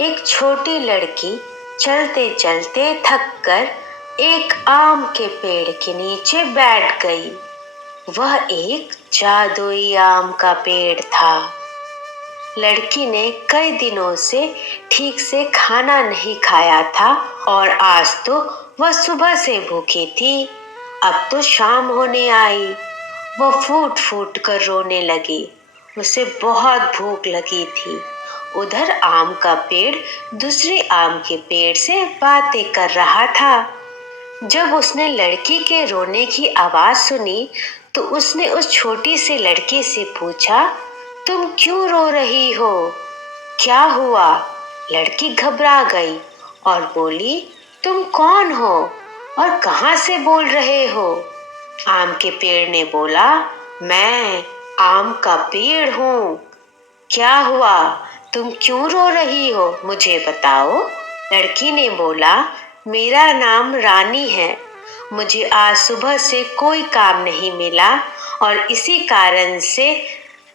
एक छोटी लड़की चलते चलते थक कर एक आम के पेड़ के नीचे बैठ गई। वह एक जादुई आम का पेड़ था। लड़की ने कई दिनों से ठीक से खाना नहीं खाया था और आज तो वह सुबह से भूखी थी। अब तो शाम होने आई। वह फूट फूट कर रोने लगी। उसे बहुत भूख लगी थी। उधर आम का पेड़ दूसरे आम के पेड़ से बातें कर रहा था। जब उसने लड़की के रोने की आवाज सुनी तो उसने उस छोटी सी लड़की से पूछा, तुम क्यों रो रही हो? क्या हुआ? लड़की घबरा गई और बोली, तुम कौन हो और कहां से बोल रहे हो? आम के पेड़ ने बोला, मैं आम का पेड़ हूँ। क्या हुआ? तुम क्यों रो रही हो? मुझे बताओ। लड़की ने बोला, मेरा नाम रानी है। मुझे आज सुबह से कोई काम नहीं मिला और इसी कारण से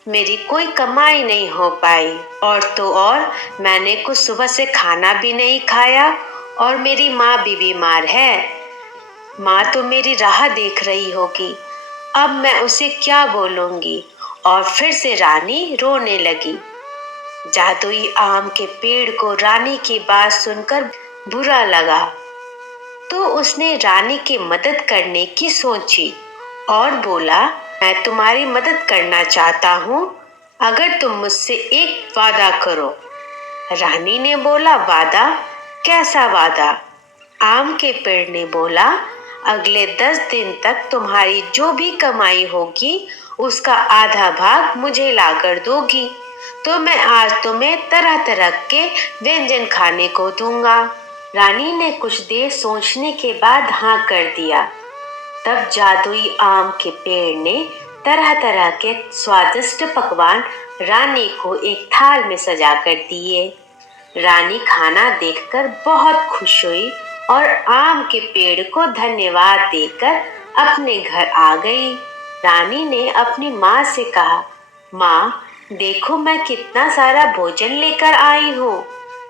मेरी कोई कमाई नहीं हो पाई। और तो और मैंने कुछ सुबह से खाना भी नहीं खाया और मेरी माँ भी बीमार है। माँ तो मेरी राह देख रही होगी। अब मैं उसे क्या बोलूंगी? और फिर से रानी रोने लगी। जादुई आम के पेड़ को रानी की बात सुनकर बुरा लगा, तो उसने रानी की मदद करने की सोची और बोला, मैं तुम्हारी मदद करना चाहता हूँ अगर तुम मुझसे एक वादा करो। रानी ने बोला, वादा? कैसा वादा? आम के पेड़ ने बोला, अगले 10 दिन तक तुम्हारी जो भी कमाई होगी उसका आधा भाग मुझे लाकर दोगी, तो मैं आज तुम्हें तरह तरह के व्यंजन खाने को दूंगा। रानी ने कुछ देर सोचने के बाद हाँ कर दिया। तब जादुई आम के पेड़ ने तरह तरह के स्वादिष्ट पकवान रानी को एक थाल में सजा कर दिए। रानी खाना देखकर बहुत खुश हुई और आम के पेड़ को धन्यवाद देकर अपने घर आ गई। रानी ने अपनी माँ से कहा, माँ देखो मैं कितना सारा भोजन लेकर आई हूँ,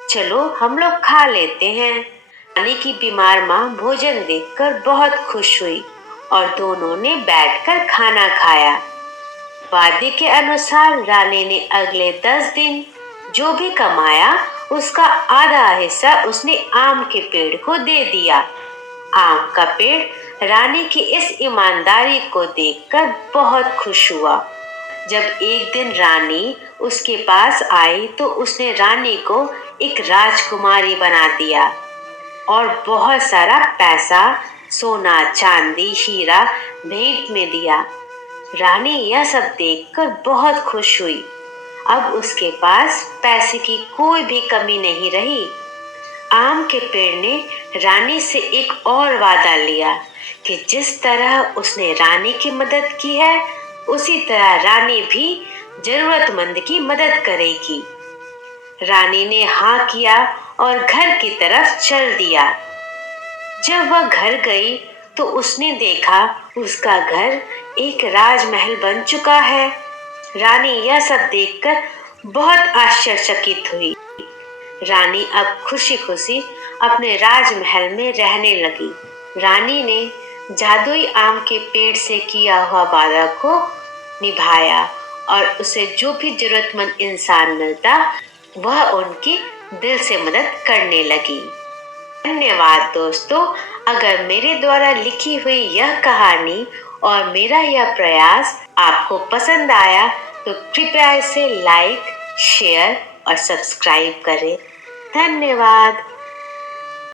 चलो हम लोग खा लेते हैं। रानी की बीमार माँ भोजन देखकर बहुत खुश हुई और दोनों ने बैठकर खाना खाया। वादे के अनुसार रानी ने अगले 10 दिन जो भी कमाया उसका आधा हिस्सा उसने आम के पेड़ को दे दिया। आम का पेड़ रानी की इस ईमानदारी को देखकर बहुत खुश हुआ। जब एक दिन रानी उसके पास आई तो उसने रानी को एक राजकुमारी बना दिया और बहुत सारा पैसा, सोना, चांदी, हीरा भेंट में दिया। रानी यह सब देखकर बहुत खुश हुई। अब उसके पास पैसे की कोई भी कमी नहीं रही। आम के पेड़ ने रानी से एक और वादा लिया कि जिस तरह उसने रानी की मदद की है उसी तरह रानी भी जरूरतमंद की मदद करेगी। रानी ने हाँ किया और घर की तरफ चल दिया। जब वह घर गई तो उसने देखा उसका घर एक राजमहल बन चुका है। रानी यह सब देखकर बहुत आश्चर्यचकित हुई। रानी अब खुशी खुशी अपने राजमहल में रहने लगी। रानी ने जादुई आम के पेड़ से किया हुआ वादा को निभाया और उसे जो भी जरूरतमंद इंसान मिलता वह उनकी दिल से मदद करने लगी। धन्यवाद दोस्तों। अगर मेरे द्वारा लिखी हुई यह कहानी और मेरा यह प्रयास आपको पसंद आया तो कृपया इसे लाइक, शेयर और सब्सक्राइब करें। धन्यवाद।